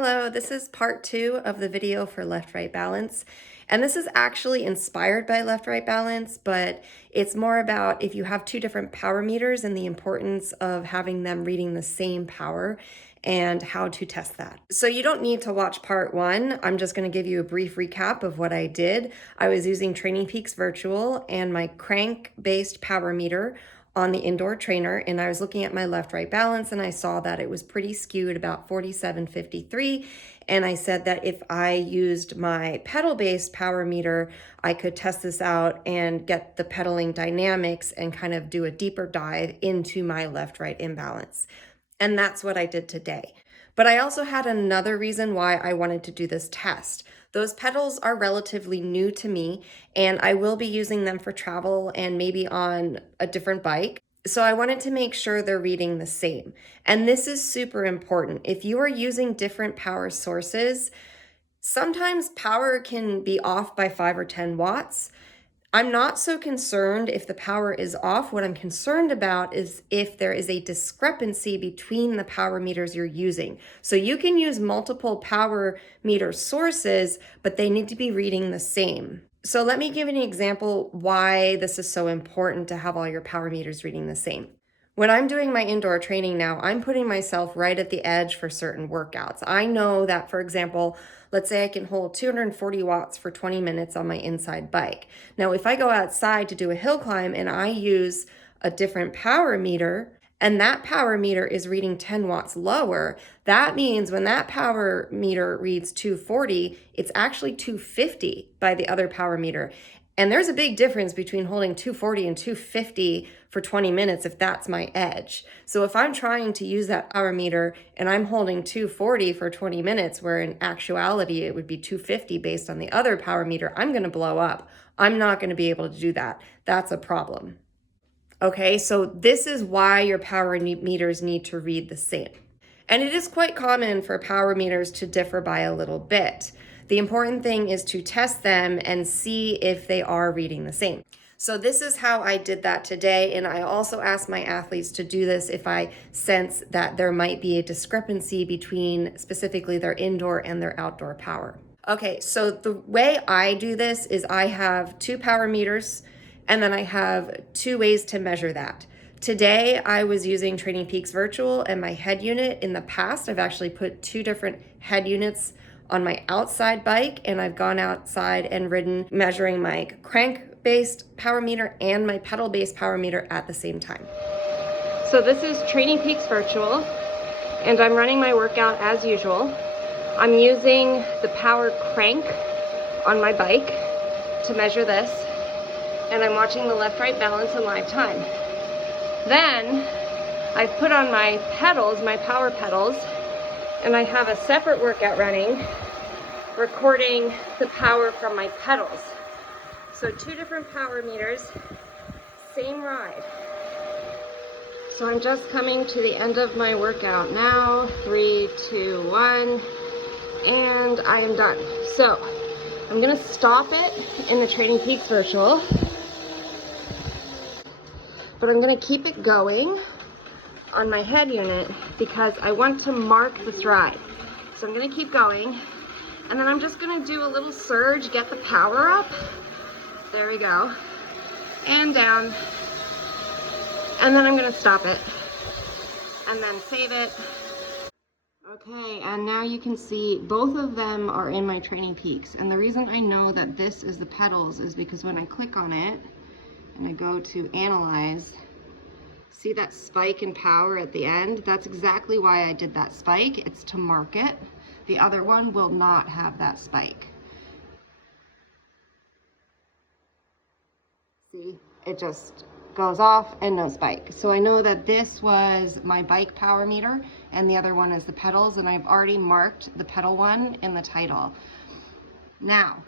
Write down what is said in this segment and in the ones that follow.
Hello, this is part 2 of the video for left-right balance. And this is actually inspired by left-right balance, but it's more about if you have two different power meters and the importance of having them reading the same power and how to test that. So you don't need to watch part 1. I'm just going to give you a brief recap of what I did. I was using Training Peaks Virtual and my crank-based power meter on the indoor trainer, and I was looking at my left-right balance and I saw that it was pretty skewed, about 47-53, and I said that if I used my pedal-based power meter, I could test this out and get the pedaling dynamics and kind of do a deeper dive into my left-right imbalance. And that's what I did today. But I also had another reason why I wanted to do this test. Those pedals are relatively new to me, and I will be using them for travel and maybe on a different bike. So I wanted to make sure they're reading the same. And this is super important. If you are using different power sources, sometimes power can be off by 5 or 10 watts. I'm not so concerned if the power is off. What I'm concerned about is if there is a discrepancy between the power meters you're using. So you can use multiple power meter sources, but they need to be reading the same. So let me give an example why this is so important to have all your power meters reading the same. When I'm doing my indoor training now, I'm putting myself right at the edge for certain workouts. I know that, for example, let's say I can hold 240 watts for 20 minutes on my inside bike. Now, if I go outside to do a hill climb and I use a different power meter, and that power meter is reading 10 watts lower, that means when that power meter reads 240, it's actually 250 by the other power meter. And there's a big difference between holding 240 and 250 for 20 minutes if that's my edge. So if I'm trying to use that power meter and I'm holding 240 for 20 minutes, where in actuality it would be 250 based on the other power meter, I'm going to blow up. I'm not going to be able to do that. That's a problem. Okay, so this is why your power meters need to read the same. And it is quite common for power meters to differ by a little bit. The important thing is to test them and see if they are reading the same. So this is how I did that today, and I also asked my athletes to do this if I sense that there might be a discrepancy between specifically their indoor and their outdoor power. Okay, so the way I do this is I have two power meters, and then I have two ways to measure that. Today, I was using Training Peaks Virtual and my head unit. In the past, I've actually put two different head units on my outside bike, and I've gone outside and ridden measuring my crank-based power meter and my pedal-based power meter at the same time. So this is Training Peaks Virtual, and I'm running my workout as usual. I'm using the power crank on my bike to measure this, and I'm watching the left-right balance in live time. Then I've put on my pedals, my power pedals, and I have a separate workout running, recording the power from my pedals. So two different power meters, same ride. So I'm just coming to the end of my workout now. 3, 2, 1, and I am done. So I'm gonna stop it in the Training Peaks Virtual, but I'm gonna keep it going on my head unit because I want to mark this ride. So I'm gonna keep going, and then I'm just gonna do a little surge, get the power up. There we go. And down. And then I'm gonna stop it. And then save it. Okay, and now you can see both of them are in my Training Peaks. And the reason I know that this is the pedals is because when I click on it and I go to analyze, see that spike in power at the end? That's exactly why I did that spike. It's to mark it. The other one will not have that spike. See, it just goes off and no spike. So I know that this was my bike power meter and the other one is the pedals, and I've already marked the pedal one in the title. Now,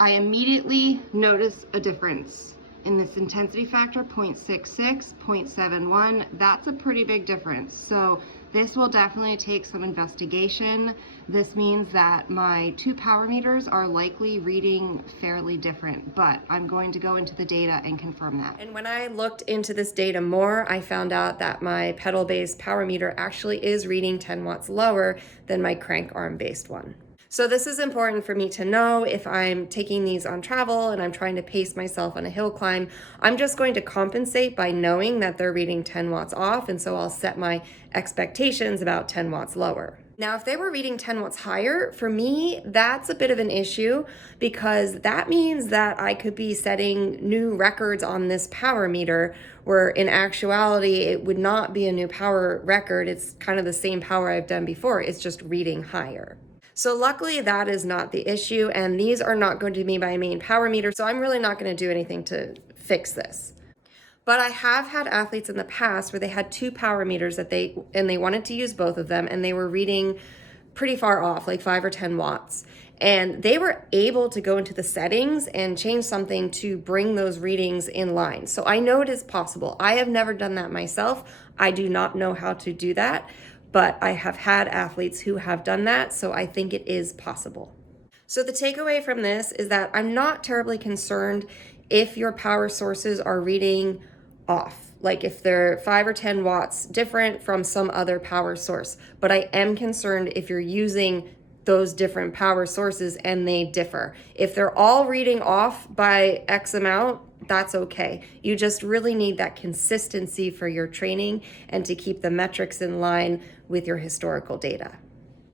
I immediately notice a difference in this intensity factor, 0.66, 0.71, that's a pretty big difference. So This will definitely take some investigation. This means that my two power meters are likely reading fairly different, but I'm going to go into the data and confirm that. And when I looked into this data more, I found out that my pedal-based power meter actually is reading 10 watts lower than my crank arm-based one. So this is important for me to know if I'm taking these on travel and I'm trying to pace myself on a hill climb. I'm just going to compensate by knowing that they're reading 10 watts off, and so I'll set my expectations about 10 watts lower. Now, if they were reading 10 watts higher, for me, that's a bit of an issue because that means that I could be setting new records on this power meter where in actuality, it would not be a new power record. It's kind of the same power I've done before. It's just reading higher. So luckily that is not the issue, and these are not going to be my main power meter, so I'm really not going to do anything to fix this. But I have had athletes in the past where they had two power meters that they wanted to use both of them, and they were reading pretty far off, like 5 or 10 watts. And they were able to go into the settings and change something to bring those readings in line. So I know it is possible. I have never done that myself. I do not know how to do that, but I have had athletes who have done that, so I think it is possible. So the takeaway from this is that I'm not terribly concerned if your power sources are reading off, like if they're 5 or 10 watts different from some other power source. But I am concerned if you're using those different power sources and they differ. If they're all reading off by X amount, that's okay. You just really need that consistency for your training and to keep the metrics in line with your historical data.